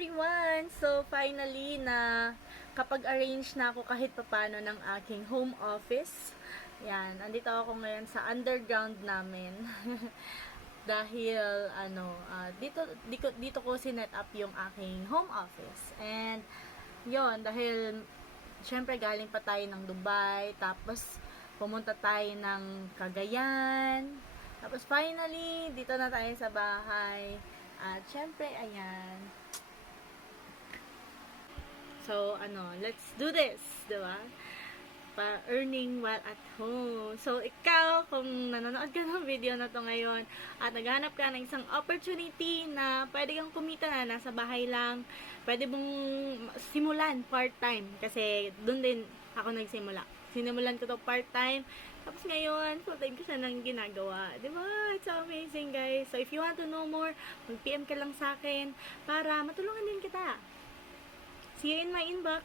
everyone! So, finally na kapag-arrange na ako kahit papano ng aking home office. Yan, andito ako ngayon sa underground namin. Dahil, dito ko sinet up yung aking home office. And, yon dahil, syempre galing pa tayo ng Dubai, tapos pumunta tayo ng Cagayan. Tapos, finally, dito na tayo sa bahay. At, syempre, ayan. So, let's do this, diba? Para earning while at home. So, ikaw, kung nanonood ka ng video na to ngayon, at naghanap ka ng isang opportunity na pwede kang kumita na, nasa bahay lang, pwede mong simulan part-time. Kasi, dun din ako nagsimula. Sinimulan ko to part-time. Tapos ngayon, full-time ko siya nang ginagawa. Diba? It's so amazing, guys. So, if you want to know more, mag-PM ka lang sa akin para matulungan din kita. See you in my inbox.